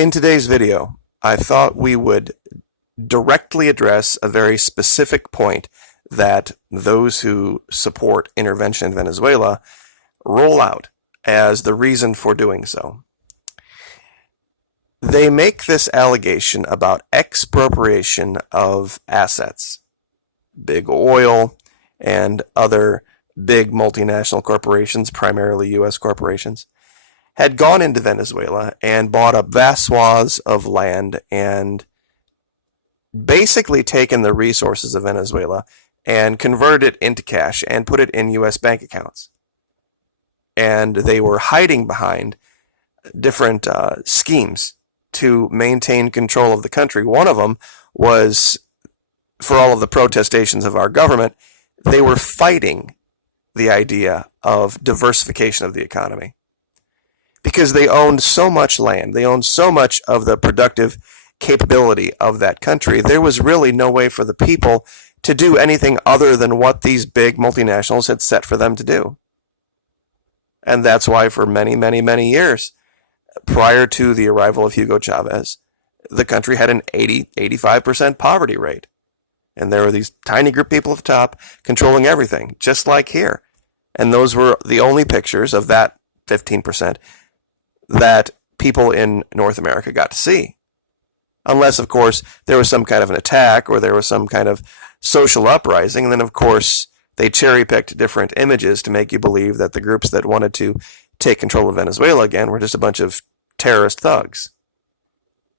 In today's video, I thought we would directly address a very specific point that those who support intervention in Venezuela roll out as the reason for doing so. They make this allegation about expropriation of assets. Big oil and other big multinational corporations, primarily U.S. corporations, had gone into Venezuela and bought up vast swaths of land and basically taken the resources of Venezuela and converted it into cash and put it in U.S. bank accounts. And they were hiding behind different schemes to maintain control of the country. One of them was, for all of the protestations of our government, they were fighting the idea of diversification of the economy. Because they owned so much land, they owned so much of the productive capability of that country, there was really no way for the people to do anything other than what these big multinationals had set for them to do. And that's why for many, many, many years, prior to the arrival of Hugo Chavez, the country had an 85% poverty rate. And there were these tiny group of people at the top controlling everything, just like here. And those were the only pictures of that 15% that people in North America got to see. Unless, of course, there was some kind of an attack or there was some kind of social uprising. And then, of course, they cherry-picked different images to make you believe that the groups that wanted to take control of Venezuela again were just a bunch of terrorist thugs.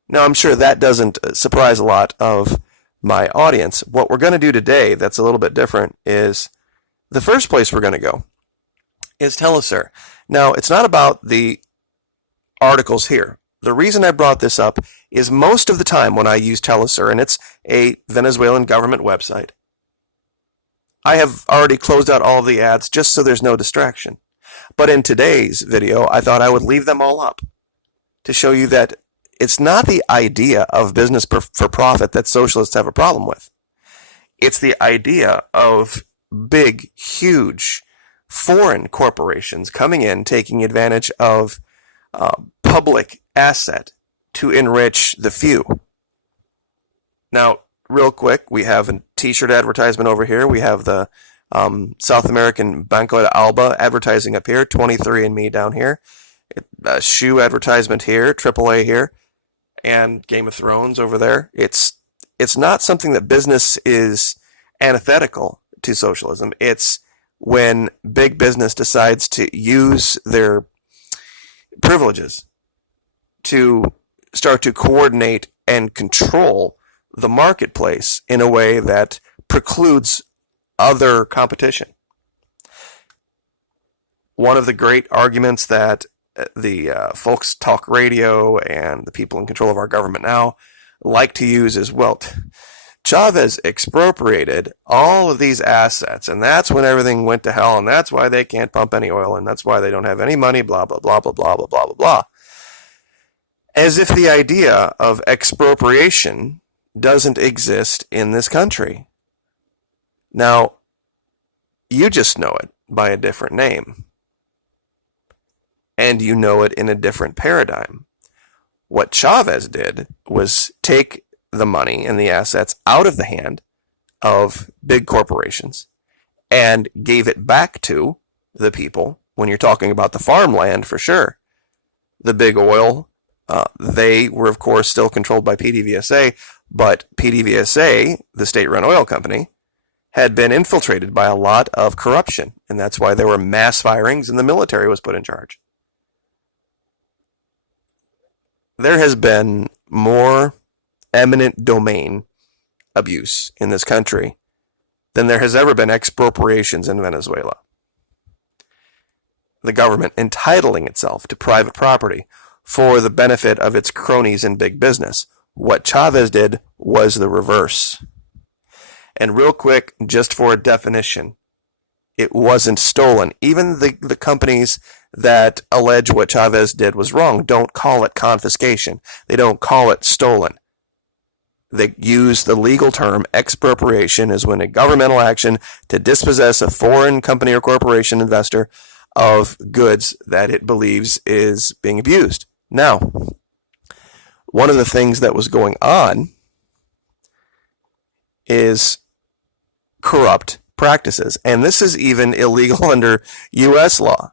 Now, I'm sure that doesn't surprise a lot of my audience. What we're going to do today that's a little bit different is the first place we're going to go is Telesur. Now, it's not about the articles here. The reason I brought this up is most of the time when I use Telesur, and it's a Venezuelan government website, I have already closed out all of the ads just so there's no distraction. But in today's video, I thought I would leave them all up to show you that it's not the idea of business for profit that socialists have a problem with. It's the idea of big, huge foreign corporations coming in, taking advantage of public asset to enrich the few. Now, real quick, we have a t-shirt advertisement over here. We have the South American Banco de Alba advertising up here, 23andMe down here, a shoe advertisement here, AAA here, and Game of Thrones over there. It's not something that business is antithetical to socialism. It's when big business decides to use their privileges to start to coordinate and control the marketplace in a way that precludes other competition. One of the great arguments that the folks talk radio and the people in control of our government now like to use is, well, Chavez expropriated all of these assets, and that's when everything went to hell, and that's why they can't pump any oil, and that's why they don't have any money, blah, blah, blah, blah, blah, blah, blah, blah, blah. As if the idea of expropriation doesn't exist in this country. Now, you just know it by a different name. And you know it in a different paradigm. What Chavez did was take the money and the assets out of the hand of big corporations and gave it back to the people. When you're talking about the farmland, for sure. The big oil, they were, of course, still controlled by PDVSA, but PDVSA, the state-run oil company, had been infiltrated by a lot of corruption, and that's why there were mass firings and the military was put in charge. There has been more eminent domain abuse in this country than there has ever been expropriations in Venezuela. The government entitling itself to private property for the benefit of its cronies in big business. What Chavez did was the reverse. And real quick, just for a definition, it wasn't stolen. Even the companies that allege what Chavez did was wrong don't call it confiscation. They don't call it stolen. They use the legal term expropriation as when a governmental action to dispossess a foreign company or corporation investor of goods that it believes is being abused. Now, one of the things that was going on is corrupt practices. And this is even illegal under U.S. law.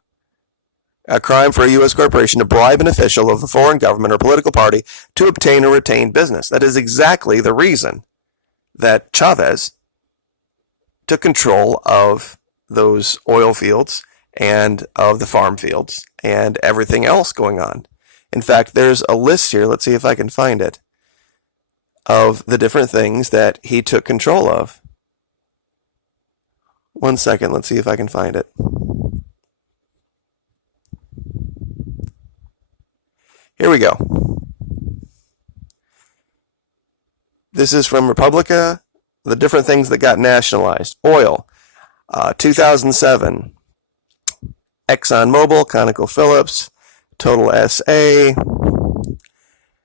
A crime for a U.S. corporation to bribe an official of a foreign government or political party to obtain or retain business. That is exactly the reason that Chavez took control of those oil fields and of the farm fields and everything else going on. In fact, there's a list here, let's see if I can find it, of the different things that he took control of. One second, let's see if I can find it. Here we go. This is from Republica, the different things that got nationalized. Oil, 2007, ExxonMobil, ConocoPhillips, Total SA,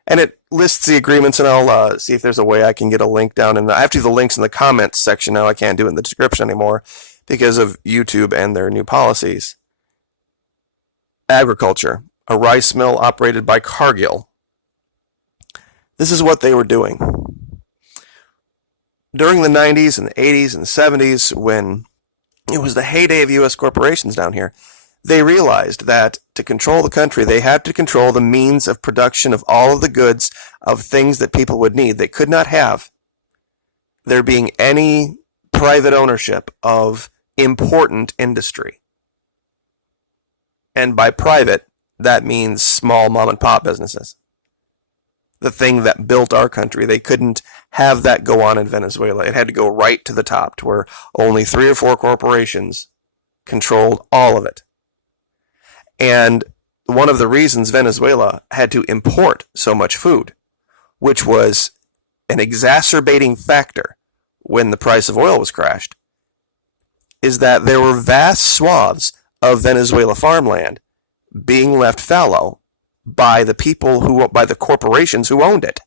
and it lists the agreements, and I'll see if there's a way I can get a link down in the, I have to do the links in the comments section now. I can't do it in the description anymore because of YouTube and their new policies. Agriculture, a rice mill operated by Cargill. This is what they were doing. During the 90s and the 80s and the 70s, when it was the heyday of U.S. corporations down here, they realized that to control the country, they had to control the means of production of all of the goods, of things that people would need. They could not have there being any private ownership of important industry. And by private, that means small mom and pop businesses. The thing that built our country, they couldn't have that go on in Venezuela. It had to go right to the top, to where only 3 or 4 corporations controlled all of it. And one of the reasons Venezuela had to import so much food, which was an exacerbating factor when the price of oil was crashed, is that there were vast swaths of Venezuela farmland being left fallow by the people by the corporations who owned it.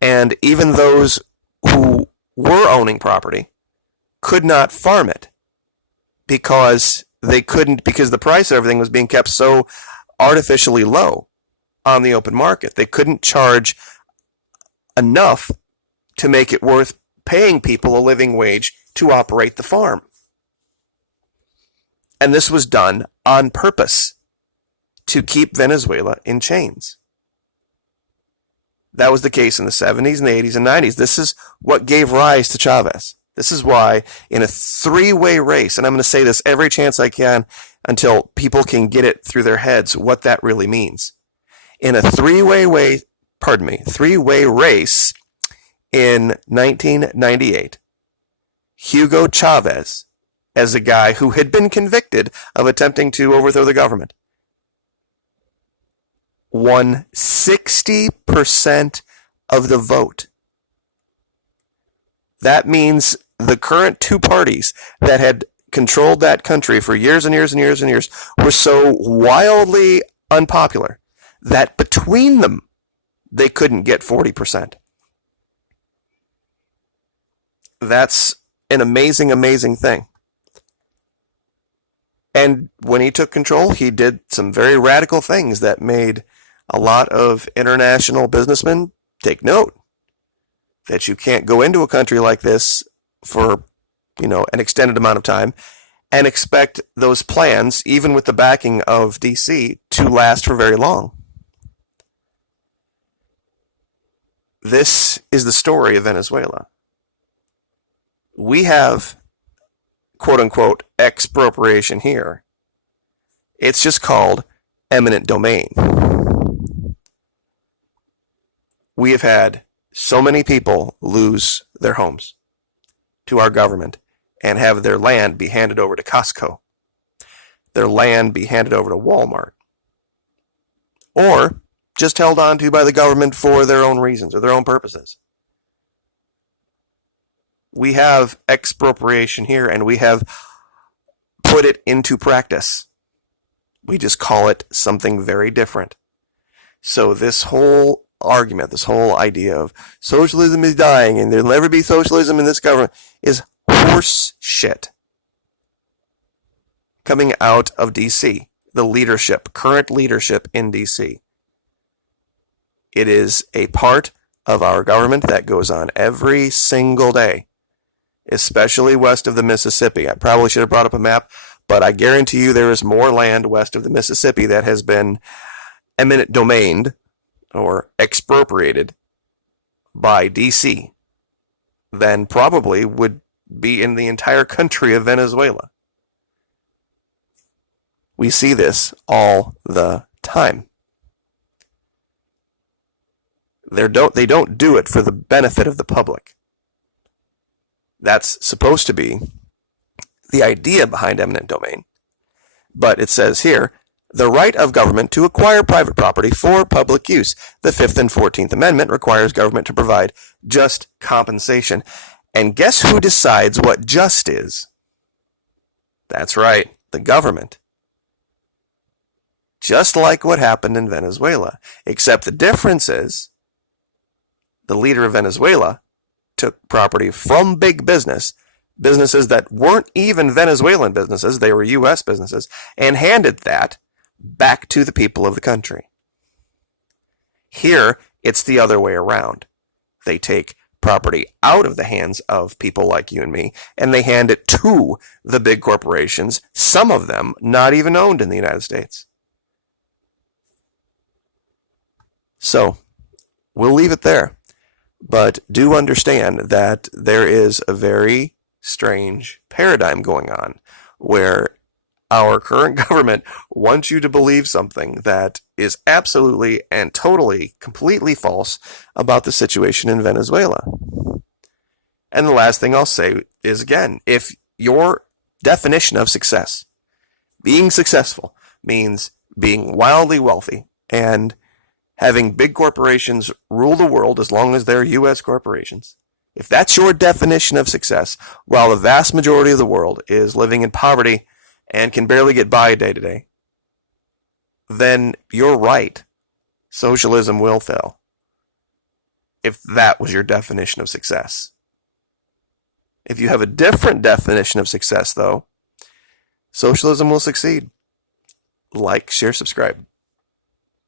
And even those who were owning property could not farm it because the price of everything was being kept so artificially low on the open market. They couldn't charge enough to make it worth paying people a living wage to operate the farm. And this was done on purpose to keep Venezuela in chains. That was the case in the 70s and the 80s and 90s. This is what gave rise to Chavez. This is why in a 3-way race, and I'm going to say this every chance I can until people can get it through their heads what that really means. In a 3-way race in 1998, Hugo Chavez, as a guy who had been convicted of attempting to overthrow the government, won 60% of the vote. That means the current 2 parties that had controlled that country for years and years and years and years were so wildly unpopular that between them, they couldn't get 40%. That's an amazing, amazing thing. And when he took control, he did some very radical things that made a lot of international businessmen take note that you can't go into a country like this for, an extended amount of time and expect those plans, even with the backing of DC, to last for very long. This is the story of Venezuela. We have, quote unquote, expropriation here. It's just called eminent domain. We have had so many people lose their homes to our government and have their land be handed over to Costco, their land be handed over to Walmart, or just held on to by the government for their own reasons or their own purposes. We have expropriation here, and we have put it into practice. We just call it something very different. So this whole argument, this whole idea of socialism is dying and there'll never be socialism in this government is horse shit. Coming out of DC, the leadership, current leadership in DC. It is a part of our government that goes on every single day, especially west of the Mississippi. I probably should have brought up a map, but I guarantee you there is more land west of the Mississippi that has been eminent domained or expropriated by DC than probably would be in the entire country of Venezuela. We see this all the time. They don't do it for the benefit of the public. That's supposed to be the idea behind eminent domain. But it says here, the right of government to acquire private property for public use. The 5th and 14th Amendment requires government to provide just compensation. And guess who decides what just is? That's right, the government. Just like what happened in Venezuela. Except the difference is, the leader of Venezuela took property from big business, businesses that weren't even Venezuelan businesses, they were U.S. businesses, and handed that back to the people of the country. Here, it's the other way around. They take property out of the hands of people like you and me, and they hand it to the big corporations, some of them not even owned in the United States. So, we'll leave it there. But do understand that there is a very strange paradigm going on where our current government wants you to believe something that is absolutely and totally, completely false about the situation in Venezuela. And the last thing I'll say is, again, if your definition of success, being successful, means being wildly wealthy and having big corporations rule the world as long as they're U.S. corporations, if that's your definition of success, while the vast majority of the world is living in poverty and can barely get by day to day, then you're right. Socialism will fail. If that was your definition of success. If you have a different definition of success, though, socialism will succeed. Like, share, subscribe.